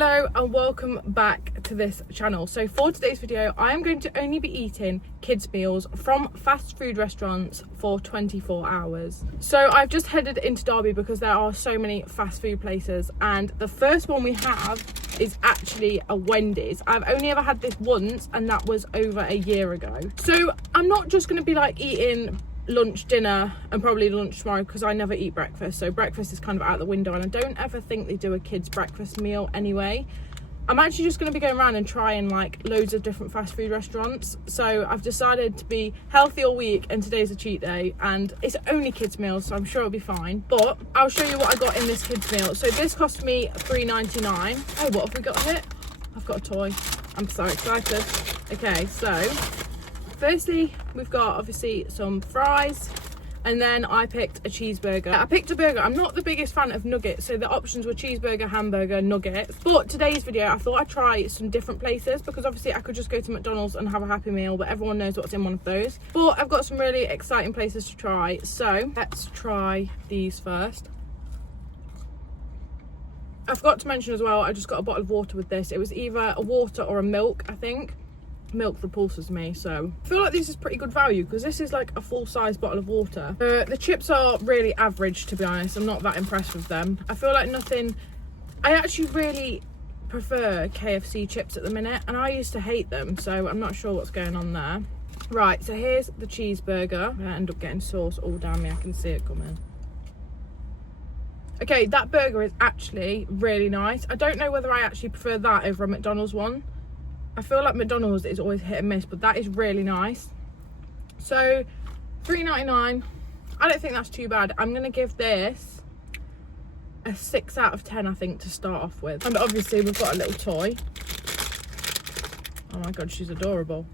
Hello and welcome back to this channel. So for today's video, I am going to only be eating kids meals from fast food restaurants for 24 hours. So I've just headed into Derby because there are so many fast food places, and the first one we have is actually a Wendy's. I've only ever had this once, and that was over a year ago. So I'm not just going to be like eating lunch, dinner and probably lunch tomorrow because I never eat breakfast, so breakfast is kind of out the window, and I don't ever think they do a kids breakfast meal anyway. I'm actually just going to be going around and trying like loads of different fast food restaurants. So I've decided to be healthy all week, and today's a cheat day and it's only kids meals, so I'm sure it'll be fine. But I'll show you what I got in this kids meal. So this cost me $3.99. Oh, what have we got here? I've got a toy. I'm so excited. Okay, so firstly, we've got obviously some fries, and then I picked a cheeseburger. I picked a burger. I'm not the biggest fan of nuggets, so the options were cheeseburger, hamburger, nuggets. But today's video, I thought I'd try some different places because obviously I could just go to McDonald's and have a Happy Meal, but everyone knows what's in one of those. But I've got some really exciting places to try, so let's try these first. I forgot to mention as well, I just got a bottle of water with this. It was either a water or a milk, I think. Milk repulses me, so I feel like this is pretty good value because this is like a full-size bottle of water. The chips are really average, to be honest. I'm not that impressed with them. I feel like nothing. I actually really prefer KFC chips at the minute, and I used to hate them, so I'm not sure what's going on there. Right, so here's the cheeseburger. I'm gonna end up getting sauce all down me. I can see it coming. Okay, that burger is actually really nice. I don't know whether I actually prefer that over a McDonald's one. I feel like McDonald's is always hit and miss, but that is really nice. So $3.99. I don't think that's too bad. I'm gonna give this a 6 out of 10, I think, to start off with. And obviously we've got a little toy. Oh my god, she's adorable.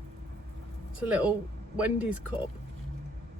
It's a little Wendy's cup.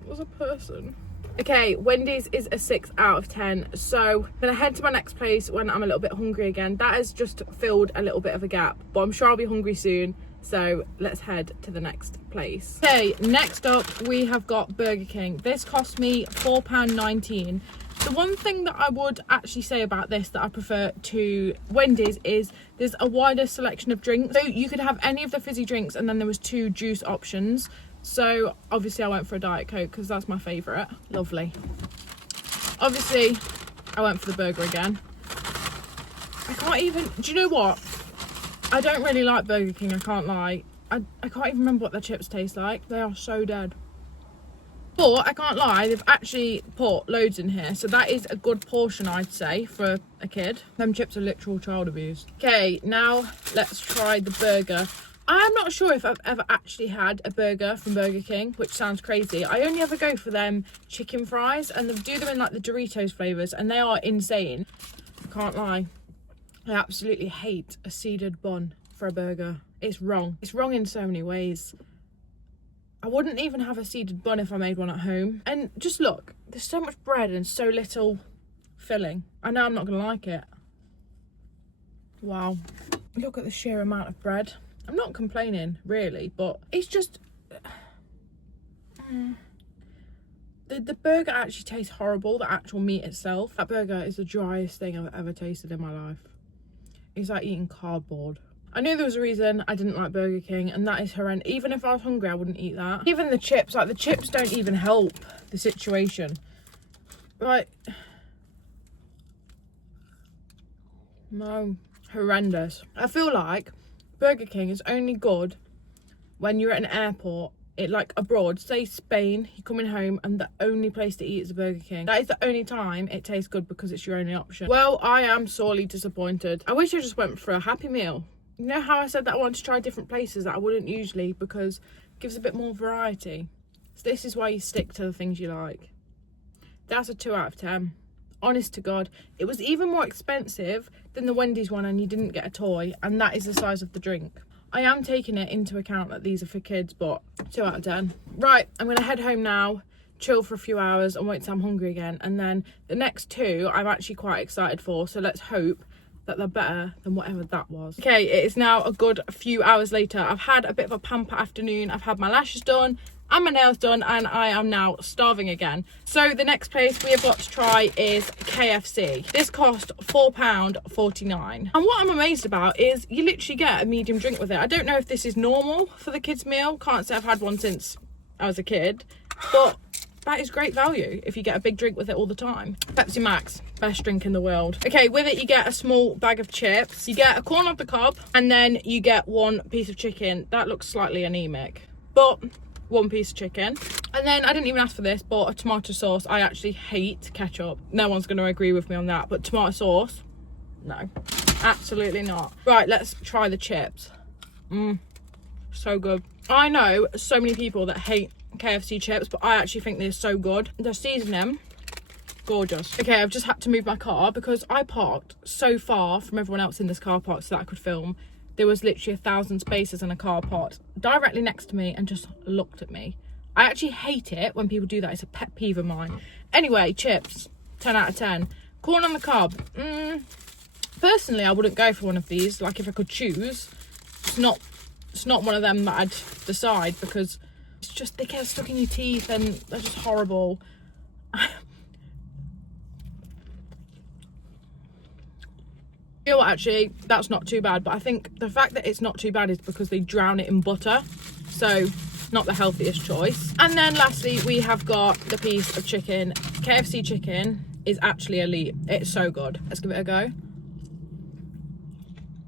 It was a person. Okay, Wendy's is a 6 out of 10. So I'm gonna head to my next place when I'm a little bit hungry again. That has just filled a little bit of a gap, but I'm sure I'll be hungry soon. So let's head to the next place. Okay, next up we have got Burger King. This cost me £4.19. The one thing that I would actually say about this that I prefer to Wendy's is there's a wider selection of drinks. So you could have any of the fizzy drinks, and then there was 2 juice options. So obviously I went for a Diet Coke because that's my favourite. Lovely. Obviously I went for the burger again. I can't even, do you know what? I don't really like Burger King, I can't lie. I can't even remember what their chips taste like. They are so dead. But I can't lie, they've actually put loads in here. So that is a good portion, I'd say, for a kid. Them chips are literal child abuse. Okay, now let's try the burger. I'm not sure if I've ever actually had a burger from Burger King, which sounds crazy. I only ever go for them chicken fries, and they do them in like the Doritos flavours, and they are insane. I can't lie. I absolutely hate a seeded bun for a burger. It's wrong. It's wrong in so many ways. I wouldn't even have a seeded bun if I made one at home. And just look, there's so much bread and so little filling. I know I'm not going to like it. Wow. Look at the sheer amount of bread. I'm not complaining, really, but it's just... The burger actually tastes horrible, the actual meat itself. That burger is the driest thing I've ever tasted in my life. It's like eating cardboard. I knew there was a reason I didn't like Burger King, and that is horrendous. Even if I was hungry, I wouldn't eat that. Even the chips, like the chips don't even help the situation. Like... No. Horrendous. I feel like Burger King is only good when you're at an airport, like abroad, say Spain, you're coming home and the only place to eat is a Burger King. That is the only time it tastes good because it's your only option. Well, I am sorely disappointed. I wish I just went for a Happy Meal. You know how I said that I wanted to try different places that I wouldn't usually because it gives a bit more variety. So this is why you stick to the things you like. That's a 2 out of 10. Honest to God, it was even more expensive than the Wendy's one, and you didn't get a toy, and that is the size of the drink. I am taking it into account that these are for kids, but 2 out of 10. Right, I'm gonna head home now, chill for a few hours and wait till I'm hungry again, and then the next 2 I'm actually quite excited for, so let's hope that they're better than whatever that was. Okay, it is now a good few hours later. I've had a bit of a pamper afternoon. I've had my lashes done, and my nails done, and I am now starving again. So the next place we have got to try is KFC. This cost £4.49. And what I'm amazed about is you literally get a medium drink with it. I don't know if this is normal for the kids' meal. Can't say I've had one since I was a kid, but that is great value if you get a big drink with it all the time. Pepsi Max, best drink in the world. Okay, with it you get a small bag of chips, you get a corn on the cob, and then you get one piece of chicken. That looks slightly anemic, but one piece of chicken. And then I didn't even ask for this, but a tomato sauce. I actually hate ketchup. No one's going to agree with me on that, but tomato sauce, no, absolutely not. Right, let's try the chips. So good. I know so many people that hate KFC chips, but I actually think they're so good. The seasoning, gorgeous. Okay, I've just had to move my car because I parked so far from everyone else in this car park so that I could film. There was literally 1,000 spaces in a car parked directly next to me and just looked at me. I actually hate it when people do that. It's a pet peeve of mine. Anyway, chips, 10 out of 10. Corn on the cob. Personally, I wouldn't go for one of these. Like, if I could choose, it's not one of them that I'd decide, because it's just, they get stuck in your teeth and they're just horrible. You know what, actually, that's not too bad, but I think the fact that it's not too bad is because they drown it in butter, so not the healthiest choice. And then lastly, we have got the piece of chicken. KFC chicken is actually elite. It's so good. Let's give it a go.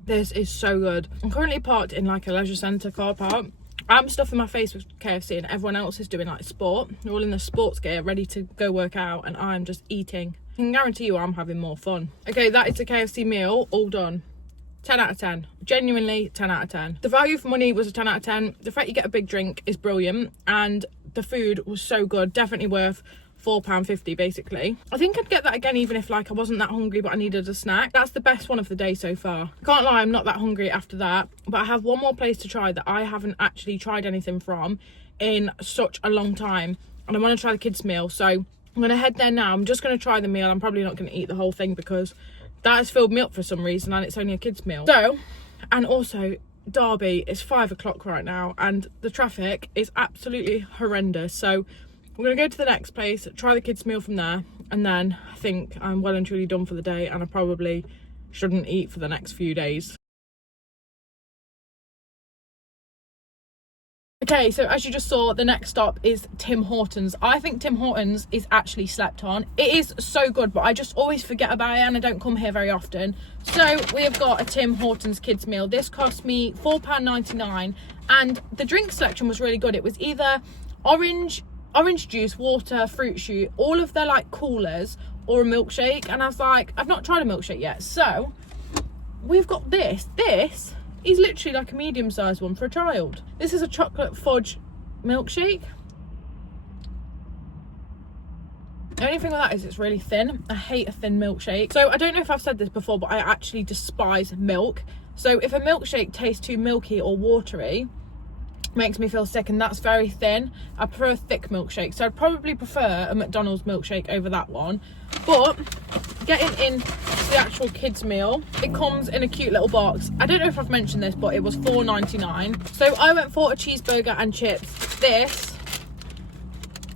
This is so good. I'm currently parked in like a leisure centre car park. I'm stuffing my face with KFC and everyone else is doing like sport. They're all in the sports gear, ready to go work out, and I'm just eating. I can guarantee you I'm having more fun. Okay, that is the KFC meal, all done. 10 out of 10. Genuinely 10 out of 10. The value for money was a 10 out of 10. The fact you get a big drink is brilliant, and the food was so good. Definitely worth £4.50 basically. I think I'd get that again even if like I wasn't that hungry but I needed a snack. That's the best one of the day so far. Can't lie, I'm not that hungry after that, but I have one more place to try that I haven't actually tried anything from in such a long time, and I want to try the kids meal, so I'm going to head there now. I'm just going to try the meal. I'm probably not going to eat the whole thing because that has filled me up for some reason and it's only a kids meal. So, and also Derby is 5 o'clock right now and the traffic is absolutely horrendous, so we're going to go to the next place, try the kids meal from there, and then I think I'm well and truly done for the day and I probably shouldn't eat for the next few days. Okay, so as you just saw, the next stop is Tim Hortons. I think Tim Hortons is actually slept on. It is so good, but I just always forget about it and I don't come here very often. So we have got a Tim Hortons kids meal. This cost me £4.99 and the drink selection was really good. It was either orange juice, water, fruit shoot, all of their like coolers, or a milkshake. And I was like, I've not tried a milkshake yet. So we've got this. This is literally like a medium-sized one for a child. This is a chocolate fudge milkshake. The only thing with that is it's really thin. I hate a thin milkshake. So I don't know if I've said this before, but I actually despise milk. So if a milkshake tastes too milky or watery, makes me feel sick, and that's very thin. I prefer a thick milkshake, so I'd probably prefer a McDonald's milkshake over that one. But getting into the actual kids meal, it comes in a cute little box. I don't know if I've mentioned this, but it was £4.99. So I went for a cheeseburger and chips. This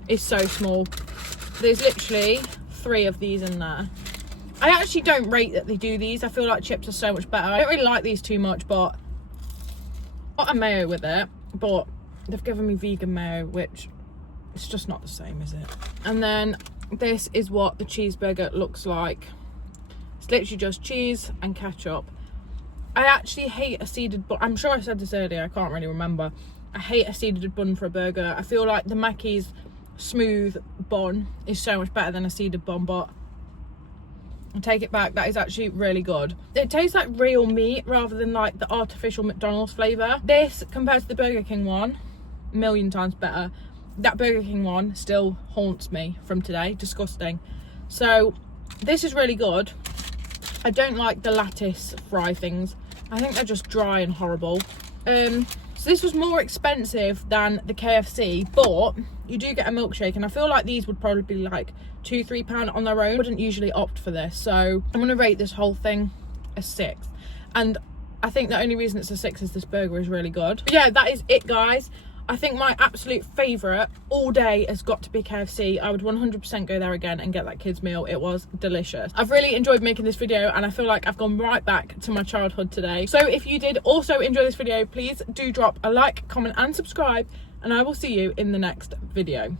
is so small. There's literally 3 of these in there. I actually don't rate that they do these. I feel like chips are so much better. I don't really like these too much, but got a mayo with it. But they've given me vegan mayo, which it's just not the same, is it? And then this is what the cheeseburger looks like. It's literally just cheese and ketchup. I actually hate a seeded bun. I'm sure I said this earlier, I can't really remember. I hate a seeded bun for a burger. I feel like the Mackey's smooth bun is so much better than a seeded bun, but I take it back, that is actually really good. It tastes like real meat rather than like the artificial McDonald's flavour. This, compared to the Burger King one, a million times better. That Burger King one still haunts me from today, disgusting. So this is really good. I don't like the lattice fry things. I think they're just dry and horrible. So this was more expensive than the KFC, but you do get a milkshake, and I feel like these would probably be like £2-3 on their own. I wouldn't usually opt for this, so I'm gonna rate this whole thing a 6. And I think the only reason it's a 6 is this burger is really good. But yeah, that is it, guys. I think my absolute favourite all day has got to be KFC. I would 100% go there again and get that kids meal. It was delicious. I've really enjoyed making this video and I feel like I've gone right back to my childhood today. So if you did also enjoy this video, please do drop a like, comment and subscribe, and I will see you in the next video.